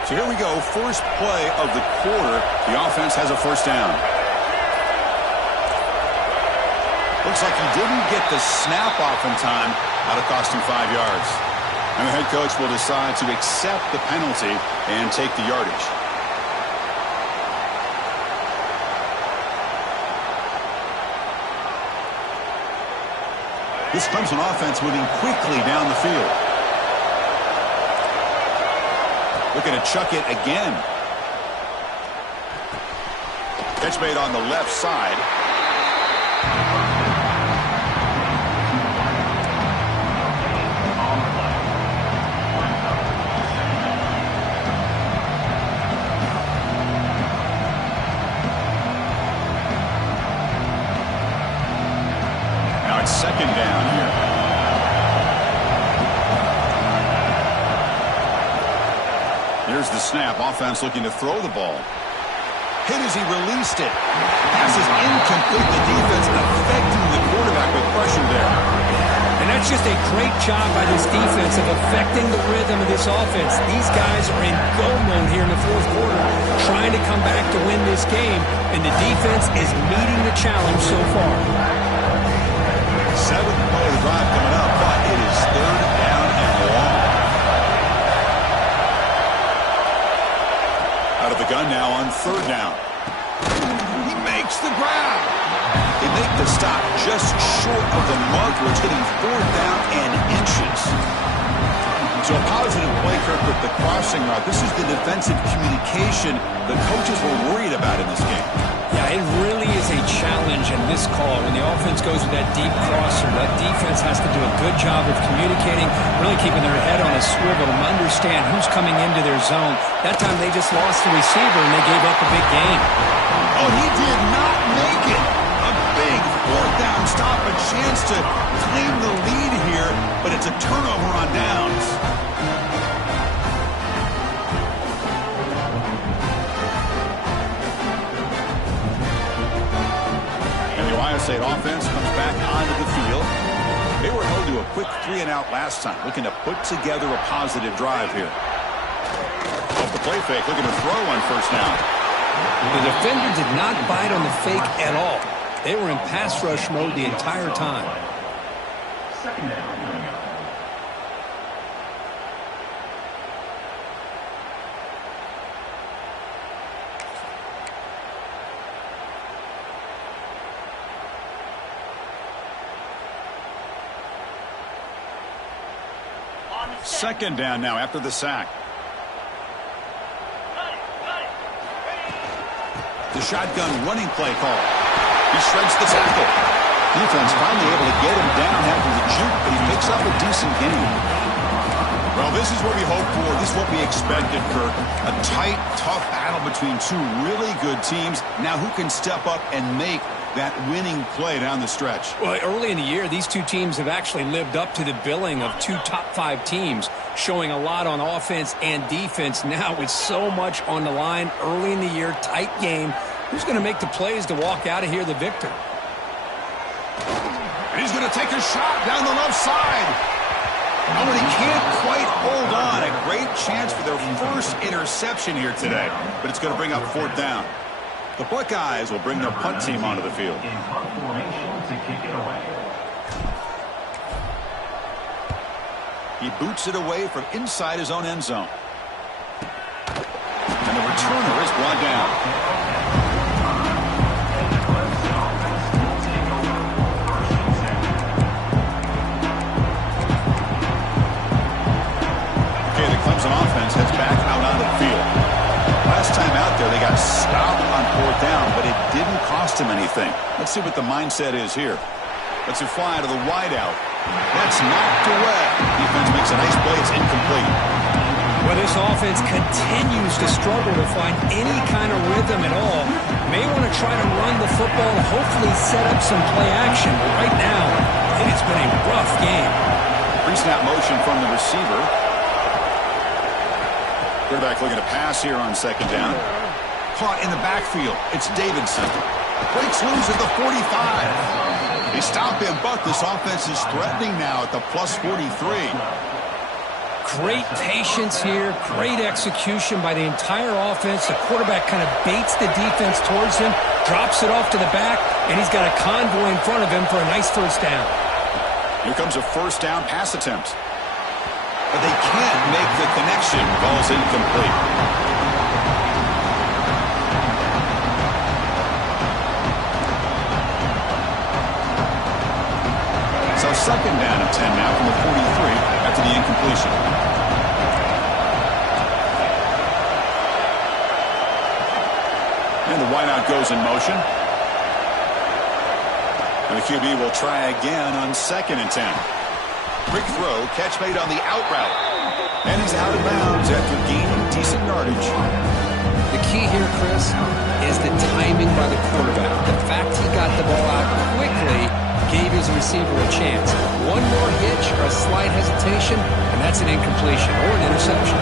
So here we go, first play of the quarter. The offense has a first down. Looks like he didn't get the snap off in time. That'll cost him 5 yards. And the head coach will decide to accept the penalty and take the yardage. This Clemson offense moving quickly down the field. Looking to chuck it again. Catch made on the left side. Now it's second down here. Here's the snap. Offense looking to throw the ball. Hit as he released it. Pass is incomplete. The defense affecting the quarterback with pressure there. And that's just a great job by this defense of affecting the rhythm of this offense. These guys are in go mode here in the fourth quarter, trying to come back to win this game, and the defense is meeting the challenge so far. Seventh play of the drive coming up, but it is third down and long. Out of the gun now on third down. He makes the grab. They make the stop just short of the marker. It's getting fourth down and inches. So a positive play, Kirk, with the crossing route. This is the defensive communication the coaches were worried about in this game. Yeah, it really is a challenge in this call. When the offense goes with that deep crosser, that defense has to do a good job of communicating, really keeping their head on a swivel to understand who's coming into their zone. That time they just lost the receiver and they gave up a big gain. Oh, he did not make it. A big fourth down stop, a chance to claim the lead here, but it's a turnover on downs. Ohio State offense comes back onto the field. They were held to a quick 3-and-out last time, looking to put together a positive drive here. Off the play fake, looking to throw on first down. The defender did not bite on the fake at all. They were in pass rush mode the entire time. Second down. Second down now after the sack. The shotgun running play call. He shreds the tackle. Defense finally able to get him down after the juke, but he picks up a decent gain. Well, this is what we hoped for. This is what we expected, Kirk. A tight, tough battle between two really good teams. Now who can step up and make that winning play down the stretch? Well, early in the year, these two teams have actually lived up to the billing of two top-5 teams, showing a lot on offense and defense. Now with so much on the line early in the year, tight game, who's going to make the plays to walk out of here the victor? And he's going to take a shot down the left side. Oh, but he can't quite hold on. A great chance for their first interception here today, but it's going to bring up fourth down. The Buckeyes will bring their punt team onto the field. In punt formation to kick it away. He boots it away from inside his own end zone. And the returner is brought down. Okay, the Clemson offense heads back out onto the field. Last time out there, they got stopped on fourth down, but it didn't cost him anything. Let's see what the mindset is here. Let's it fly to the wideout. That's knocked away. Defense makes a nice play. It's incomplete. Well, this offense continues to struggle to find any kind of rhythm at all. May want to try to run the football and hopefully set up some play action. But right now, I think it's been a rough game. Pre-snap motion from the receiver. Quarterback looking to pass here on second down. Caught in the backfield. It's Davidson. Breaks loose at the 45. They stop him, but this offense is threatening now at the plus 43. Great patience here. Great execution by the entire offense. The quarterback kind of baits the defense towards him, drops it off to the back, and he's got a convoy in front of him for a nice first down. Here comes a first down pass attempt. But they can't make the connection. Ball's incomplete. So second down and 10 now from the 43 after the incompletion. And the wideout goes in motion. And the QB will try again on second and 10. Quick throw, catch made on the out route. And he's out of bounds after gaining decent yardage. The key here, Chris, is the timing by the quarterback. The fact he got the ball out quickly gave his receiver a chance. One more hitch or a slight hesitation, and that's an incompletion or an interception.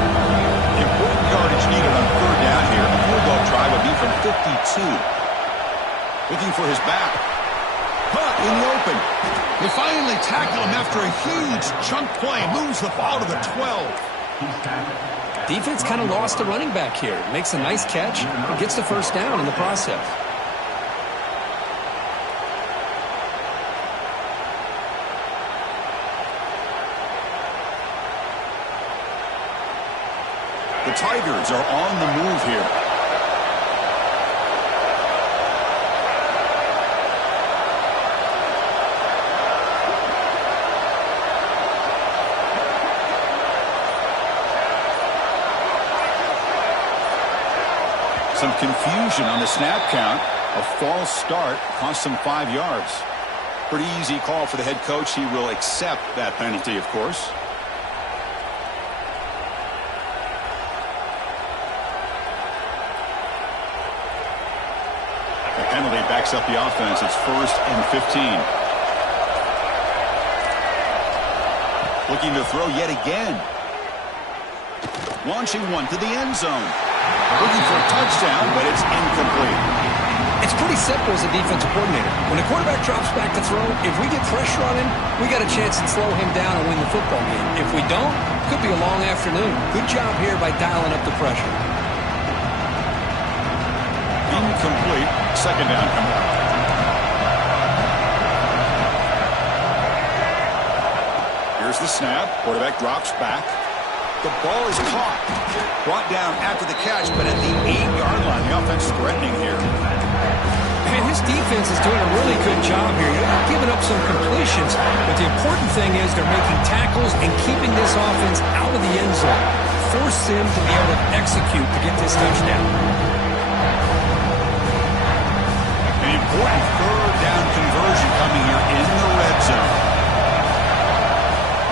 Important yardage needed on third down here. A field goal try would be from 52. Looking for his back. Caught in the open. They finally tackle him after a huge chunk play. Moves the ball to the 12. Defense kind of lost the running back here. Makes a nice catch and gets the first down in the process. Birds are on the move here. Some confusion on the snap count. A false start cost him 5 yards. Pretty easy call for the head coach. He will accept that penalty, of course. The penalty backs up the offense. It's 1st and 15. Looking to throw yet again. Launching one to the end zone. Looking for a touchdown, but it's incomplete. It's pretty simple as a defensive coordinator. When the quarterback drops back to throw, if we get pressure on him, we got a chance to slow him down and win the football game. If we don't, it could be a long afternoon. Good job here by dialing up the pressure. Incomplete. 2nd down coming up. Here's the snap. Quarterback drops back. The ball is caught. Brought down after the catch, but at the 8-yard line. The offense threatening here. Man, this defense is doing a really good job here. They're giving up some completions, but the important thing is they're making tackles and keeping this offense out of the end zone. Force them to be able to execute to get this touchdown. An important 3rd down conversion coming here in the red zone.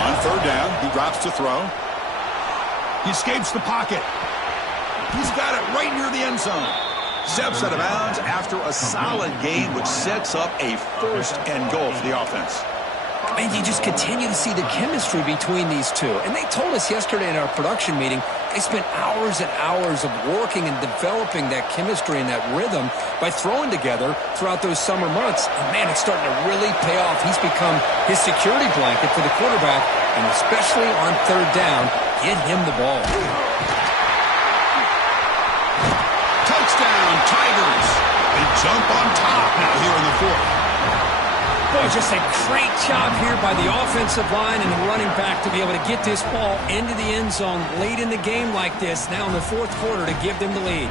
On 3rd down, he drops to throw. He escapes the pocket. He's got it right near the end zone. Steps out of bounds after a solid gain, which sets up a 1st and goal for the offense. And you just continue to see the chemistry between these two. And they told us yesterday in our production meeting, they spent hours and hours of working and developing that chemistry and that rhythm by throwing together throughout those summer months. And, man, it's starting to really pay off. He's become his security blanket for the quarterback, and especially on 3rd down, get him the ball. Touchdown, Tigers. They jump on top now here in the 4th. Boy, just a great job here by the offensive line and the running back to be able to get this ball into the end zone late in the game like this, now in the 4th quarter, to give them the lead.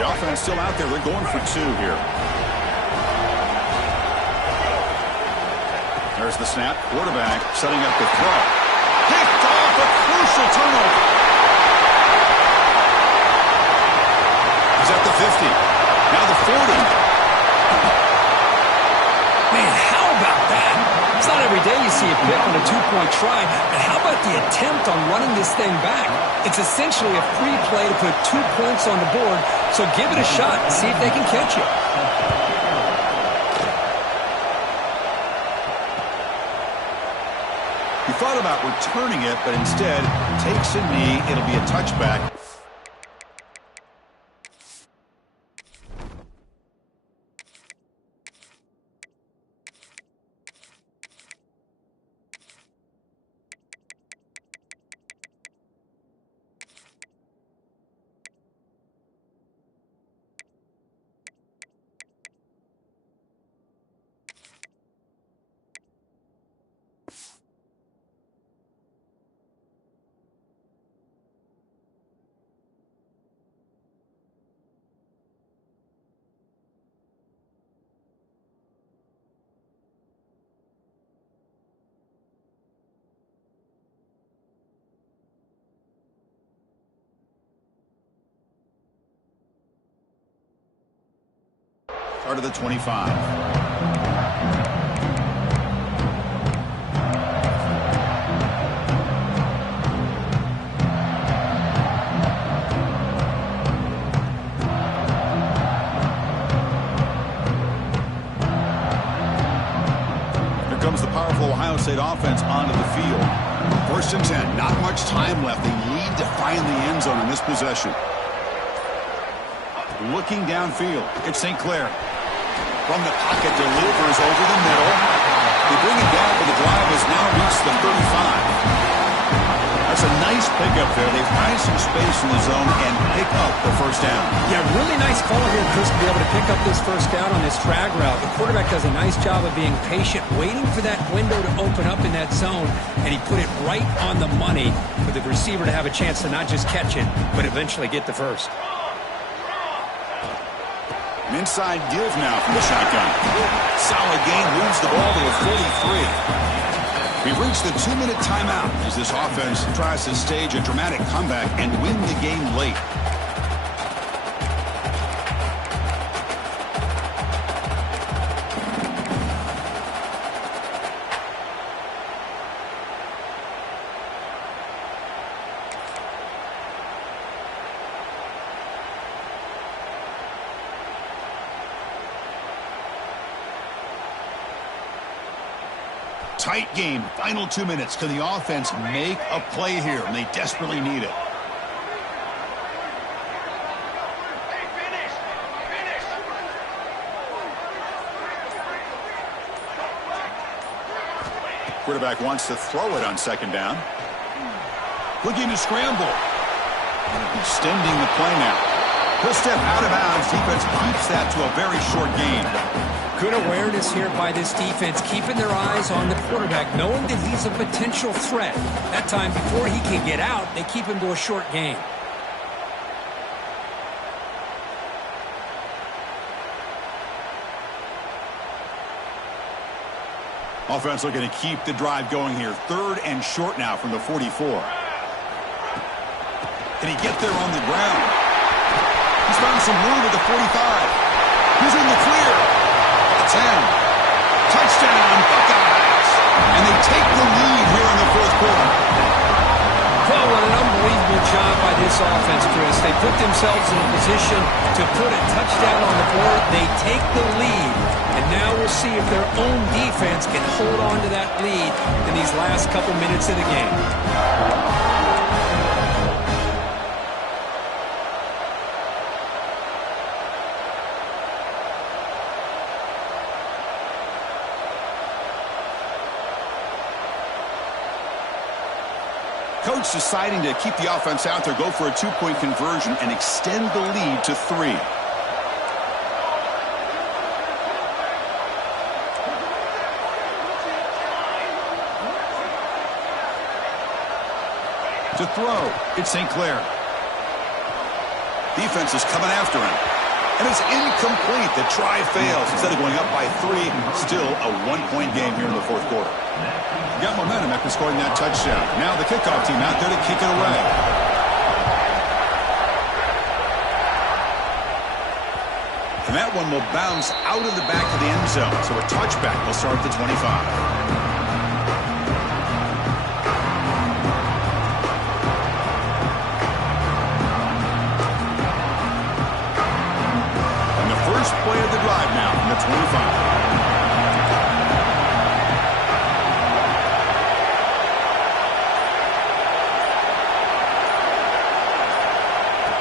The offense still out there. They're going for 2 here. There's the snap. Quarterback setting up the throw. Picked off, a crucial turnover. He's at the 50. Now the 40. Man, how about that? It's not every day you see a pick on a 2-point try. And how about the attempt on running this thing back? It's essentially a free play to put 2 points on the board. So give it a shot and see if they can catch it. He thought about returning it, but instead takes a knee. It'll be a touchback. Start of the 25. Here comes the powerful Ohio State offense onto the field. 1st and 10. Not much time left. They need to find the end zone in this possession. Looking downfield, it's St. Clair. From the pocket, delivers over the middle. They bring it down, but the drive has now reached the 35. That's a nice pickup there. They find some space in the zone and pick up the first down. Yeah, really nice call here, Chris, to be able to pick up this first down on this drag route. The quarterback does a nice job of being patient, waiting for that window to open up in that zone, and he put it right on the money for the receiver to have a chance to not just catch it, but eventually get the first. An inside give now from the shotgun. Solid gain, moves the ball to the 43. We've reached the 2-minute timeout as this offense tries to stage a dramatic comeback and win the game late. Tight game. Final 2 minutes. Can the offense make a play here? And they desperately need it. Quarterback wants to throw it on second down. Looking to scramble. Extending the play now. He'll step out of bounds. Defense keeps that to a very short gain. Good awareness here by this defense, keeping their eyes on the quarterback, knowing that he's a potential threat. That time, before he can get out, they keep him to a short gain. Offense looking to keep the drive going here. 3rd and short now from the 44. Can he get there on the ground? He's found some room at the 45. He's in the clear. 10. Touchdown, Buckeyes. And they take the lead here in the 4th quarter. Well, what an unbelievable job by this offense, Chris. They put themselves in a position to put a touchdown on the board. They take the lead. And now we'll see if their own defense can hold on to that lead in these last couple minutes of the game. Coach deciding to keep the offense out there, go for a 2-point conversion, and extend the lead to 3. To throw, it's St. Clair. Defense is coming after him. And it's incomplete. The try fails. Instead of going up by 3, still a 1-point game here in the 4th quarter. Got momentum after scoring that touchdown. Now the kickoff team out there to kick it away. And that one will bounce out of the back of the end zone. So a touchback will start at the 25. First play of the drive now from the 25.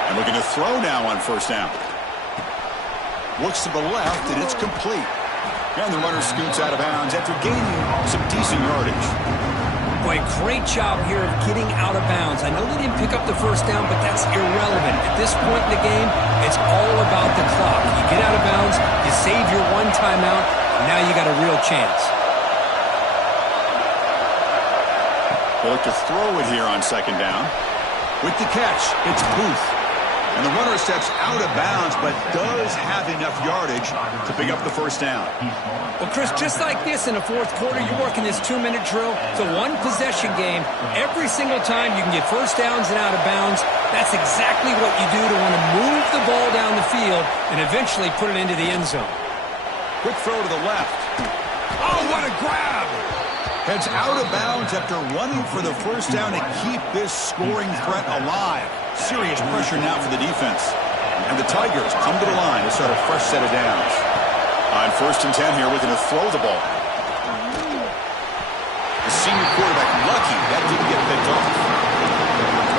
And looking to throw now on first down. Looks to the left, and it's complete. And the runner scoots out of bounds after gaining some decent yardage. Boy, great job here of getting out of bounds. I know they didn't pick up the first down, but that's irrelevant. At this point in the game, it's all about the clock. You get out of bounds, you save your 1 timeout, and now you got a real chance. They look to throw it here on second down. With the catch, it's Booth. And the runner steps out of bounds, but does have enough yardage to pick up the first down. Well, Chris, just like this in the 4th quarter, you're working this 2-minute drill. It's a 1-possession game. Every single time you can get first downs and out of bounds, that's exactly what you do to want to move the ball down the field and eventually put it into the end zone. Quick throw to the left. Oh, what a grab! Heads out of bounds after running for the first down to keep this scoring threat alive. Serious pressure now for the defense. And the Tigers come to the line to start a fresh set of downs. On 1st and 10 here, looking to throw the ball. The senior quarterback lucky that didn't get picked off.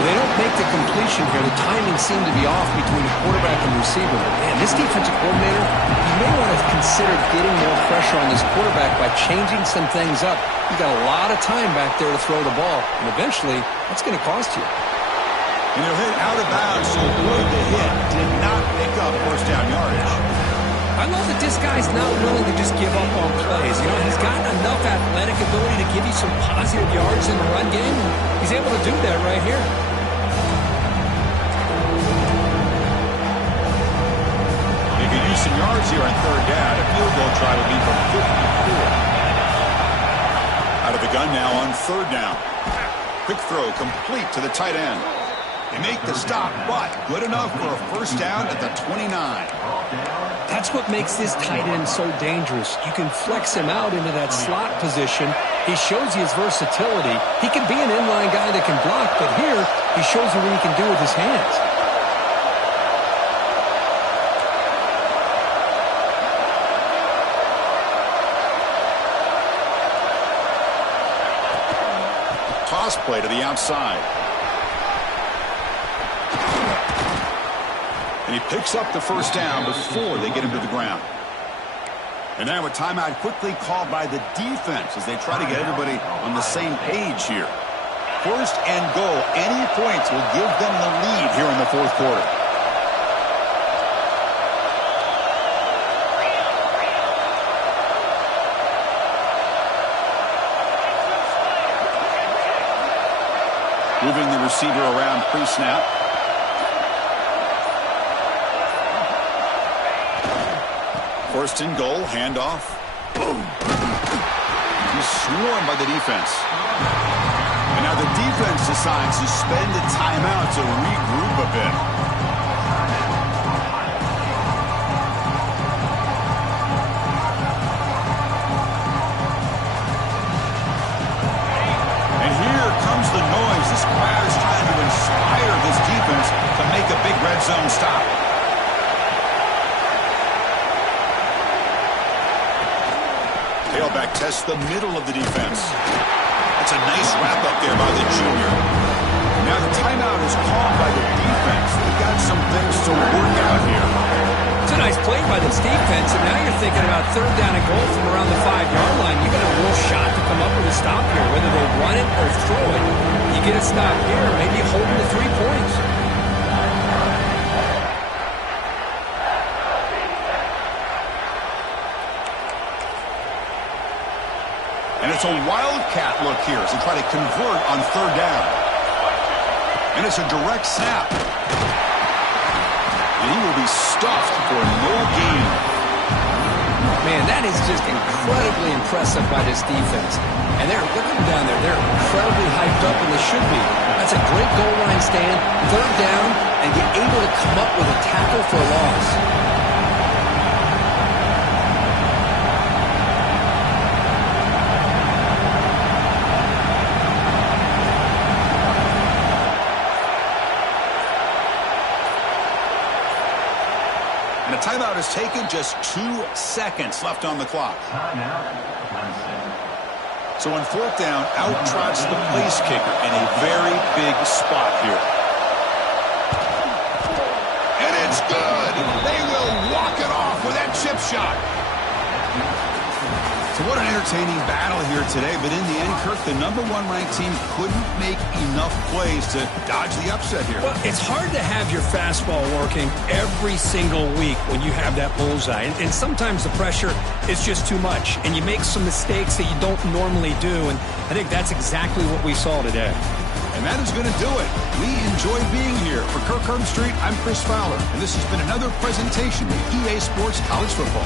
Well, they don't make the completion here. The timing seemed to be off between the quarterback and receiver. But, man, this defensive coordinator, you may want to consider getting more pressure on this quarterback by changing some things up. He's got a lot of time back there to throw the ball, and eventually that's going to cost you. And he'll hit out of bounds, so good the hit did not pick up first down yardage. I love that this guy's not willing to just give up on plays. You know, he's got enough athletic ability to give you some positive yards in the run game. He's able to do that right here. They could use some yards here on third down. A field goal try will be from 54. Out of the gun now on third down. Quick throw complete to the tight end. They make the stop, but good enough for a first down at the 29. That's what makes this tight end so dangerous. You can flex him out into that slot position. He shows you his versatility. He can be an inline guy that can block, but here he shows you what he can do with his hands. Toss play to the outside. And he picks up the first down before they get him to the ground. And now a timeout quickly called by the defense as they try to get everybody on the same page here. First and goal. Any points will give them the lead here in the fourth quarter. Moving the receiver around pre-snap. First and goal, handoff. Boom. He's swarmed by the defense. And now the defense decides to spend a timeout to regroup a bit. And here comes the noise. This crowd is trying to inspire this defense to make a big red zone stop. Tailback tests the middle of the defense. That's a nice wrap-up there by the junior. Now the timeout is called by the defense. They've got some things to work out here. It's a nice play by this defense, and now you're thinking about third down and goal from around the 5-yard line. You got a real shot to come up with a stop here, whether they run it or throw it. You get a stop here, maybe holding the 3 points. And it's a wildcat look here as they try to convert on third down. And it's a direct snap. And he will be stuffed for no gain. Man, that is just incredibly impressive by this defense. And look at them down there. They're incredibly hyped up, and they should be. That's a great goal line stand, third down, and get able to come up with a tackle for a loss. And a timeout is taken, just 2 seconds left on the clock. Timeout, Clemson. So on fourth down, out trots the place kicker in a very big spot here. And it's good. They will walk it off with that chip shot. So what an entertaining battle here today. But in the end, Kirk, the #1 ranked team couldn't make enough plays to dodge the upset here. Well, it's hard to have your fastball working every single week when you have that bullseye. And sometimes the pressure is just too much. And you make some mistakes that you don't normally do. And I think that's exactly what we saw today. And that is going to do it. We enjoy being here. For Kirk Street, I'm Chris Fowler. And this has been another presentation of EA Sports College Football.